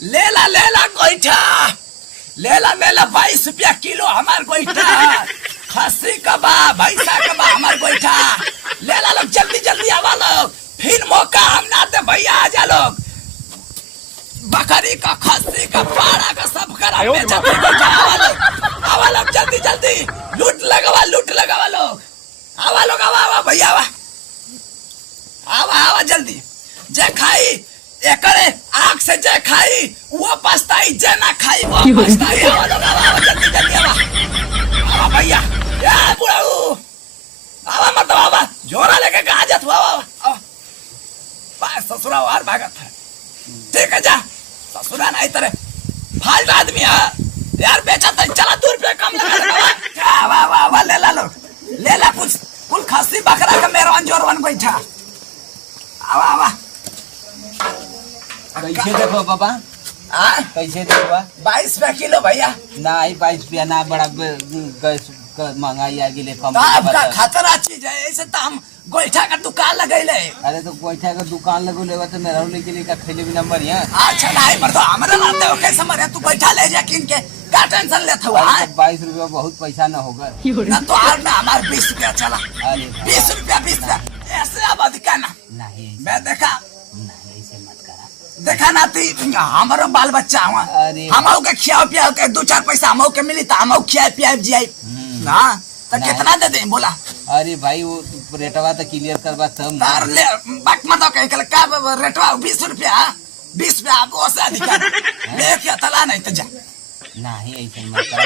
ले ला गोईठा, ले ला 22 रुपया किलो हमार गोईठा। खस्सी का बा, भैंसा का बा हमार गोईठा। ले ला लोग, जल्दी जल्दी आवा लोग, फिर मौका हम ना दे भैया, आ जा लोग। बकरी का, खस्सी का, पाड़ा का सब करा आवा लोग, जल्दी जल्दी लूट लगावा लोग। आवा लोग, आवा भैया, आवा जल्दी। जे खाई एकरे आग से जे खाई वो पछताई, जे ना खाई वो पछताई। आवा लोग, आवा जल्दी जल्दी आवा भैया। या बुढ़ाऊ आवा, मतलब आवा, जोरा लेके कहा जात हुआ। ससुरा वार भागत है, ठीक है जा। ससुरा नहीं तेरे फालतू आदमी है यार, बेचा तो चला 2 रुपया कम लगा। वाह ले ला लोग, ले ला कुछ कुल खस्सी बकरा का मेहरबान जोरवन बैठा। आवा कैसे देखो बाबा, कैसे देखो? 22 रुपया किलो भैया। ना 22 रुपया ना, बड़ा महंगाई आ गई कम। खतरा चीज है, ऐसे तो हम गोईठा का दुकान लगैले। अरे तो गोईठा का दुकान लगोले तो मेरा लेके लिए का खेले भी नंबर है। अच्छा नहीं मर तो हमरा लाते हो कैसे मरे, तू गोईठा ले जा किन के, का टेंशन लेत हुआ? 22 रुपया बहुत पैसा ना होगा ना, तो और ना हमार 20 रुपया चला। 20 रुपया ऐसे अब अधिका ना नहीं, मैं देखा नहीं ऐसे मत करा। देखा ना ती हमारो बाल बच्चा हुआ, हम के खिया पिया के 2-4 पैसा हम के मिली तो हम खिया पिया जाए ना, तो कितना दे दे बोला? अरे भाई वो रेटवा तो क्लियर करवा तब तार ले बात मत कह के का रेटवा 20 रुपया अब से अधिका ले के तला नहीं तो जा। नहीं ऐसे मत करा,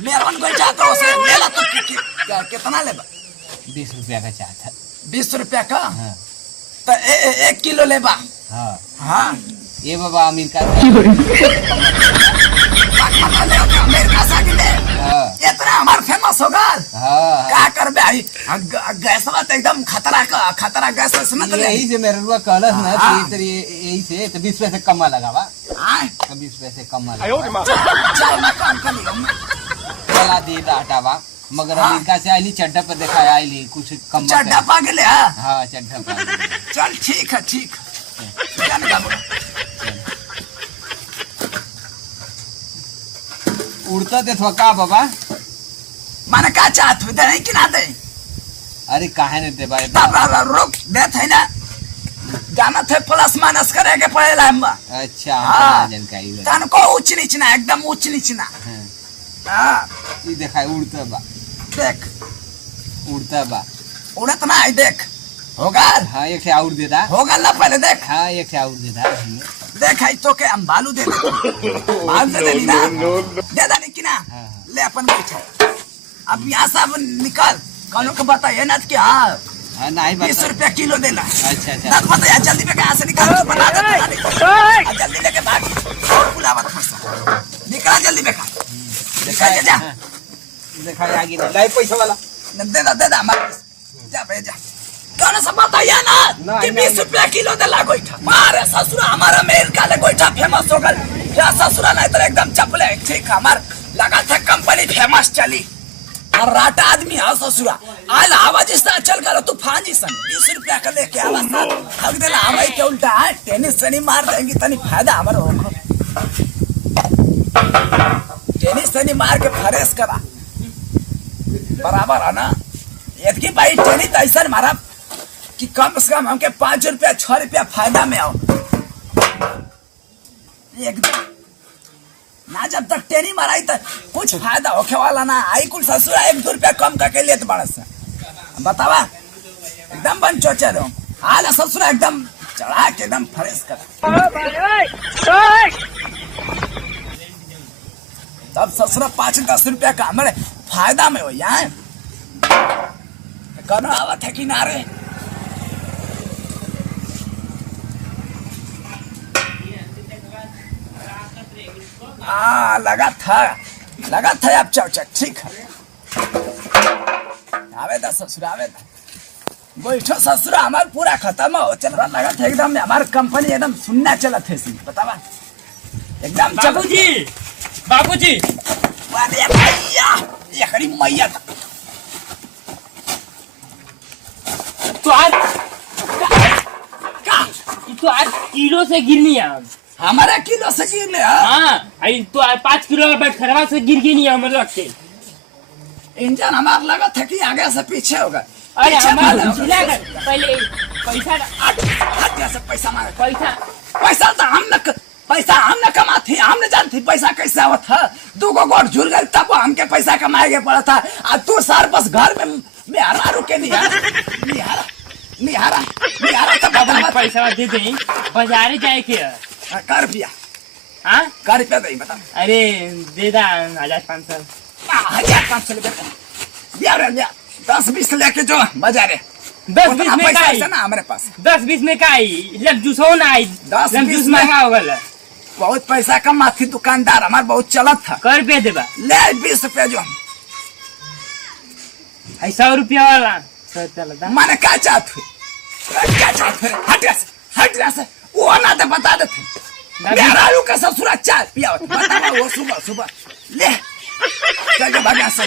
मेरवन कोई चाहता हो से ले ला तो कितना लेबा? 20 रुपया का चाहता। 20 रुपया का? तो 1 किलो लेबा। हाँ ये बाबा अमेरिका इतना हमार फेमस होगा। क्या कर भाई, गैसवा तो एकदम खतरा गैस समझ ले। यही से मेरे रुआ कहलस ना, यही से तो 20 पैसे कम लगावा। 20 पैसे कम लगा चल मैं काम कर लूँ, चला दे हटावा। मगर अमेरिका से आईली चड्डा पर देखा आईली कुछ कम चड्डा पा गए। हाँ चड्डा पा गए। चल ठीक है उड़ता दे का बाबा, माने का चाहत हुई नहीं कि ना दे? अरे काहे नहीं दे भाई, रोक दे थे ना, जाना थे प्लस माइनस करे के पड़ेला हम। अच्छा जानकारी तन को ऊंच नीच ना, एकदम ऊंच नीच ना। हाँ ये देखा उड़ता बा, देख उड़ता बा, उड़त ना है देख होगा। हाँ एक से और देता होगा ना, पहले देख। हाँ एक से और देता देख है तो के हम बालू दे बालू दे देनी ना, दे देनी कि ना। ले अपन बैठे, अब यहाँ से अब निकल, कौन को बताइए ना कि हाँ नहीं 20 रुपया किलो देना। अच्छा बताया जल्दी पे कहाँ से निकाल, बता दे जल्दी लेके भाग, बुलावा निकला जल्दी पे देखा आगे पैसा वाला दे दा जा भेजा। कौन सा बताइए ना कि 20 रुपया किलो देला गोईठा। मारे ससुरा हमारा अमेरिका ले गोईठा फेमस हो गल। क्या ससुरा नहीं तो एकदम चपले, ठीक हमार लगा था कंपनी फेमस चली और राटा आदमी है ससुरा। आला आवाज इस तरह चल कर तूफान जी सन 20 रुपया का लेके आवाज ना हक देला हवाई के उल्टा है, टेनिस सनी मार देंगी तनी फायदा हमारा होगा। टेनिस सनी मार के फरेस करा बराबर है ना। यदि भाई टेनिस ऐसा मारा कि कम से कम हमके 5 रुपया 6 रुपया फायदा में आओ एकदम ना। जब तक टेनी माराई तो कुछ फायदा होके वाला ना। आई कुल ससुरा 1-2 रुपया कम करके लिए तो बड़ा सा बतावा एकदम बन चोचे रहो। हाल ससुरा एकदम चढ़ा के एकदम फ्रेश कर, तब ससुरा 5-10 रुपया का हमारे फायदा में हो। यहाँ कौन आवत है किनारे, हाँ लगा था अब चौचक ठीक है। आवेदा ससुर आवेदा बैठो ससुर हमार पूरा खत्म हो चल रहा। लगा था एकदम हमार कंपनी एकदम सुनना चला थे सी बतावा एकदम। बाबूजी अरे भैया ये खड़ी मैया तो आज तो आज किलो से गिरनी है। हमारे किलो से गिर ले हाँ आई तो 5 किलो का बैठ खरवा से गिर गई नहीं है हमारे लगते। इंजन हमारा लगा था कि आगे से पीछे होगा। अरे पीछे हमारे वाला पहले होगा। हट से पैसा मांगे। पैसा पैसा तो हम न कमाती, हम न जानती पैसा कैसे आवत है। 2 गो गोट झुल गए तब हमके पैसा कमाएगे पड़ा था। और तू सर बस घर में निहारा रुके निहारा तो बाबू पैसा दे दे बाजारे जाए के कर रुपया। हाँ कर रुपया दे बता। अरे दे दा 1500 1500 रुपया 10-20 लेके जो बाजारे 10-20 में पैसा का है ना हमारे पास। 10-20 में का लग जूस हो ना 10-20 जूस महंगा हो गया। बहुत पैसा कमाती दुकानदार हमारे बहुत चलत था। कर पे देबा ले 20 रुपया जो 100 रुपया वाला 100 चलता। माने क्या चाहते हट से वो ना तो बता देते। मेरा आलू का ससुरा चाय पिया बतावा वो सुबह ले चल भागा से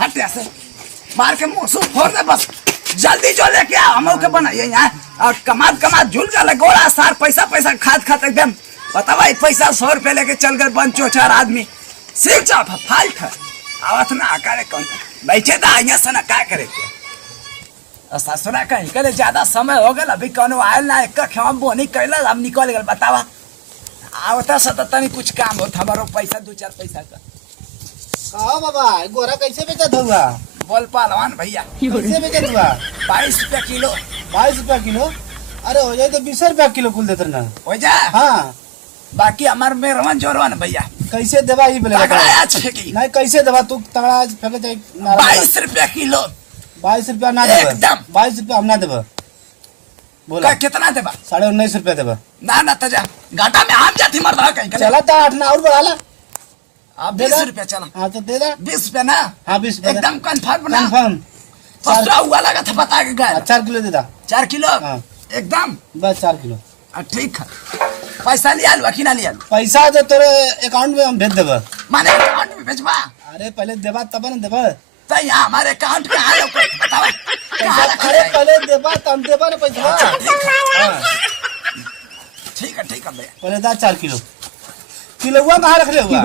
हट से मार के मुंह सूख फोड़ दे बस। जल्दी जो लेके आ हम के बनाइए यहाँ। और कमात झूल जाले गोड़ा सार पैसा खात एकदम बतावा। पैसा 100 रुपया लेके चल गए बंचो 4 आदमी सिर चाप फाल्ट आवत ना करे कौन बैठे था यहाँ से ना क्या करे ससुरा कहीं करे ज्यादा समय हो गया अभी कौन आयल ना एक खेम बोनी कैला अब निकल गए बतावा। आवता से तनी कुछ काम होता हमारो पैसा 2-4 पैसा का। कहो बाबा गोरा कैसे बेचत हुआ? बोल पहलवान भैया कैसे बेचत हुआ? 22 रुपया किलो। 22 रुपया किलो? अरे हो जाए तो 20 रुपया किलो कुल देते ना हो जा। हाँ बाकी हमार मेहरबान जोरवन भैया कैसे देवा ही बोले नहीं कैसे देवा तू तगड़ा आज पहले 22 रुपया किलो। 22 रुपया ना देबा एकदम 22 रुपया हम ना देबा। बोला कितना देबा? 19.5 रुपया देबा। ना तजा घाटा में हम जाती मरदा कहीं चला था 8 ना और बढ़ा ला। आप 20 रुपया चला। हाँ तो दे दा 20 रुपया ना। हाँ 20 रुपया एकदम कंफर्म ना। कंफर्म ससुरा हुआ लगा था बता के गए 4 किलो दे दा। 4 किलो हाँ। एकदम बस 4 किलो ठीक है। पैसा लिया लो कि ना लिया? पैसा तो तेरे अकाउंट में हम भेज देबा। माने अकाउंट में भेजबा? अरे पहले देबा तब ना देबा। तो यहाँ हमारे अकाउंट में आ बतावा पैसा अरे पहले देबा तब देबा ना पैसा। ठीक है भैया पहले दा 4 किलो। किलोवा कहाँ रख रहे हुआ?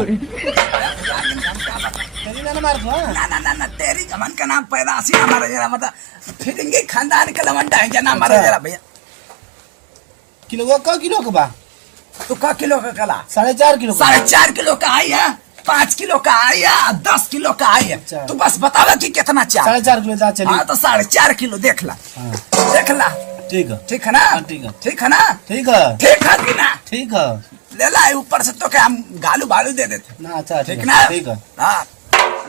तेरी ना मार ना तेरी जमन का नाम पैदाशी हमारा जरा मतलब फिरिंगी खानदान का लवंडा है क्या नाम हमारा जरा भैया। किलोवा का किलो का बा? तो का किलो का कला? 4.5 किलो। 4.5 किलो का आई है, 5 किलो का आई है, 10 किलो का आई है। तू बस बतावा कि कितना चाहिए। 4.5 किलो दा चलिए। हाँ तो 4.5 किलो देख ला। देख ला ठीक है ना? ठीक है ना? ठीक है कि ना? ठीक है ले ला ऊपर से तो क्या हम गालू बालू दे देते ना। अच्छा ठीक ना? ठीक है हाँ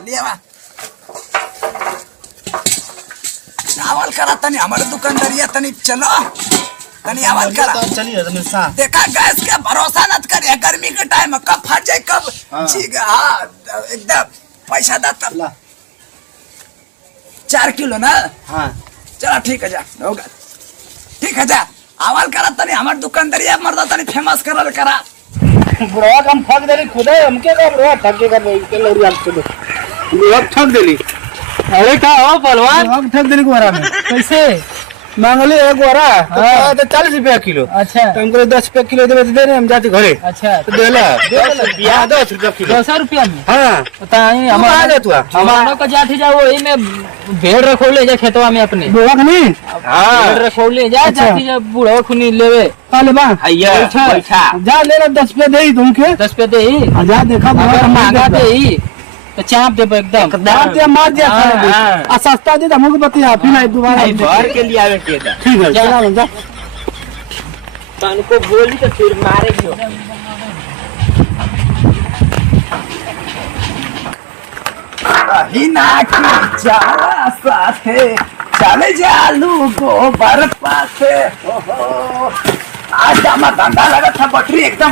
लिए बा आवल करा तनी हमारे दुकानदारिया तनी चलो तनी आवल करा चलिए रमेशा। देखा गैस के भरोसा मत करिए गर्मी के टाइम में कब फट जाए कब एकदम पैसा दता 4 किलो ना। हाँ चला ठीक है जा होगा ठीक है जा आवल करा तनी हमारे दुकानदारिया मर्दा तनी फेमस करल करा। बुढ़वा हम ठग देली खुदे हमके का बुढ़वा ठग के कर रही के लौरी आप चलो बुढ़वा ठग देली। अरे का हो पहलवान? हम ठग देली गोरा में कैसे मांगले एक गोरा तो 40 रुपया किलो। अच्छा तो हमको 10 रुपया किलो देवे तो दे रहे हम जाते घरे। अच्छा तो देला 10 रुपया किलो। 200 रुपया में? हाँ बताई हमारा का जाती जा वही में भेड़ रखो ले जा खेतवा में अपने बुढ़वा खनी। भेड़ रखो ले जा जाती जा बुढ़वा खुनी लेवे काले बा बैठा जा ले 10 रुपया दे तुमके 10 रुपया दे जा देखा महंगा दे तो चाप दे एकदम मार दिया आ सस्ता दे हमको बतिया फिर नहीं दोबारा घर के लिए आवे के दा। ठीक है चला जा तन को बोली तो फिर मारे क्यों? हिना की जाला साथे चले जालू गोबर पासे। आज हमारा धंधा लगा था बटरी एकदम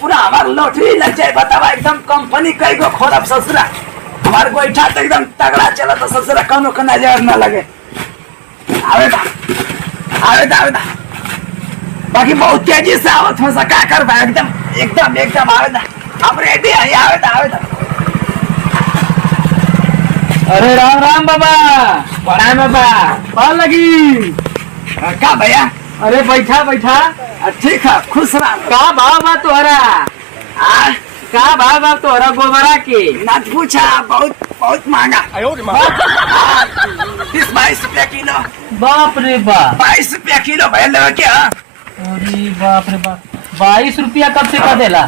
पूरा हमारा लॉटरी लग जाए बतावा एकदम कंपनी कई गो खोरब ससुरा हमारे गोईठा तो एकदम तगड़ा चला तो ससुरा कौनो का नजर न लगे। आवेदा बाकी बहुत तेजी से आवत हो सका कर एकदम आवेदा हम रेडी है आवेदा। अरे राम राम बाबा। प्रणाम बाबा। पाल लगी का भैया? अरे बैठा बैठा। ठीक है, खुश रह। का भाव बा तोहरा? का भाव बा तोहरा गोबरा के? ना पूछा, बहुत बहुत महंगा। 20-22 रुपया किलो। बाप रे बाप। 22 रुपया किलो भैया लेवे क्या? अरे बाप रे बाप, 22 रुपया कब से का देला?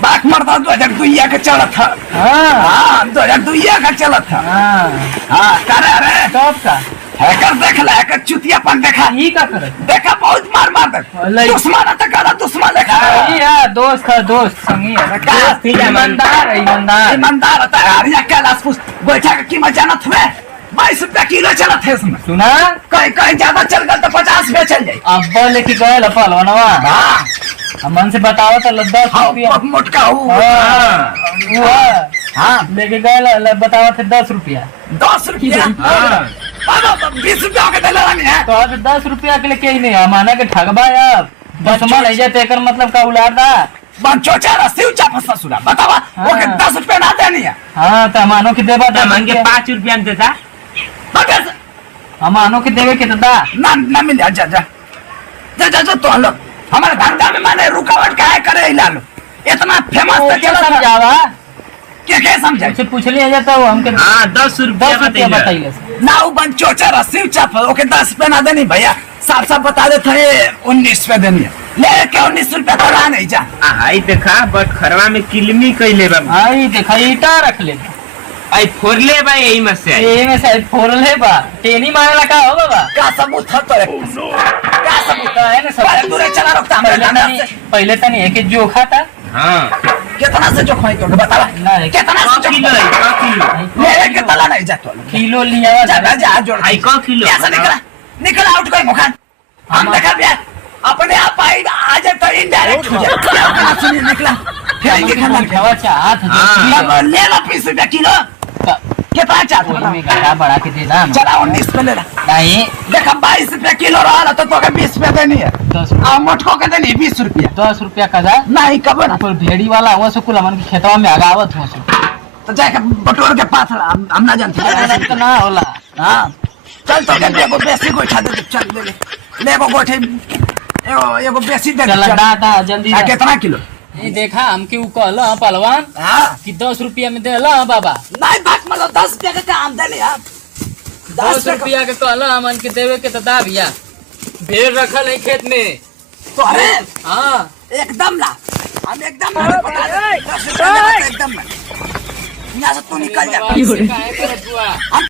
बात मरता 2002 का चला था। हाँ 2002 का चला था। हाँ करे अरे कब का? हैकर देख ला, हैकर चुतियापन देखा। ई का करे? देखा बहुत मार दे। दुश्मन तक करा, दुश्मन देखा। है दोस्त है, दोस्त संगी है, दोस्त ही ईमानदार है, ईमानदार ईमानदार होता है। अरे कैलाश पुष्प गोईठा का कीमत जानत हुए 22 रुपया किलो चला थे इसमें। सुना कहीं कहीं ज्यादा चल गया तो 50 में चल जाये। अब लेके गए पहलवानवा। मन से बताओ तो 10 रुपया मोटका लेके गए, बताओ थे 10 रुपया। 10 रुपया 20 रुपया के दिला नहीं है तो 10 रुपया के लेके ही नहीं माना के ठगबा अब 10 मन है तेकर मतलब का उलारदा बंचोचा रस्सी ऊंचा फंसा सुना बतावा। ओके 10 रुपया ना देनी है। हाँ तो मानो की देवा था मन के 5 रुपया में देता। मानो की देवे के दादा ना मिल जा जा जा जा तो लो हमारे धंधा में माने रुकावट काहे करे ला लो। इतना फेमस तो चला समझावा क्या समझा? मुझे पूछ लिया जाता वो हमके। हाँ 10 रुपया बताइए ना वो बंचोचा रस्सी ऊंचा ओके 10 रुपया ना देनी भैया। साफ साफ बता देते हैं 19 रुपया देनी है। लेके 19 रुपया तो रहा नहीं जा। आई देखा बट खरवा में किलमी कैले बा। आई देखा ईटा रख ले आई फोड़ले बा यही में से। यही में से फोड़ले बा टेनी मारेला का हो बाबा? क्या सबूत है तोरे? क्या सबूत है ना? सब दूर चला रखता हमारे पहले तनी है कि जोखा था। हाँ कितना से जोखा है तो बतावा। कितना से किलो ले कितना नहीं जा तो किलो लिया जा जा जोड़। आई को किलो कैसे निकला निकला आउट कर मुखान। हम देखा भैया अपने आप आई आज तो इनडायरेक्ट हो जाए। सुनिए निकला फिर आएंगे खाना खावा चाहत ले लो 20 रुपया किलो। कितना चाहते में घटा बढ़ा के दे ना। चला 19 पे ले ला। नहीं देखा 22 रुपया किलो रहा तो तो 20 रुपया देनी है। 10 मोटको के देनी 20 रुपया। 10 रुपया का जा नहीं कब ना तो भेड़ी वाला वो से कुल मन के खेतवा में आगावत हो तो जाके बटोर के पास हम ना जानते तो ना होला। हाँ चल तो के एगो बेसी गोइठा दे चल ले ले एगो गोइठे एगो बेसी दे चल दादा जल्दी कितना किलो? ये देखा हमके उ कहला पहलवान कि 10 रुपया में देला बाबा। नहीं बात मतलब 10 रुपया का काम देले आप 10 रुपया के कहला मन के देवे के तो दा भैया। भेड़ रखल है खेत में तो अरे हाँ एकदम ला हम एकदम एकदम यहाँ से तू निकल जा।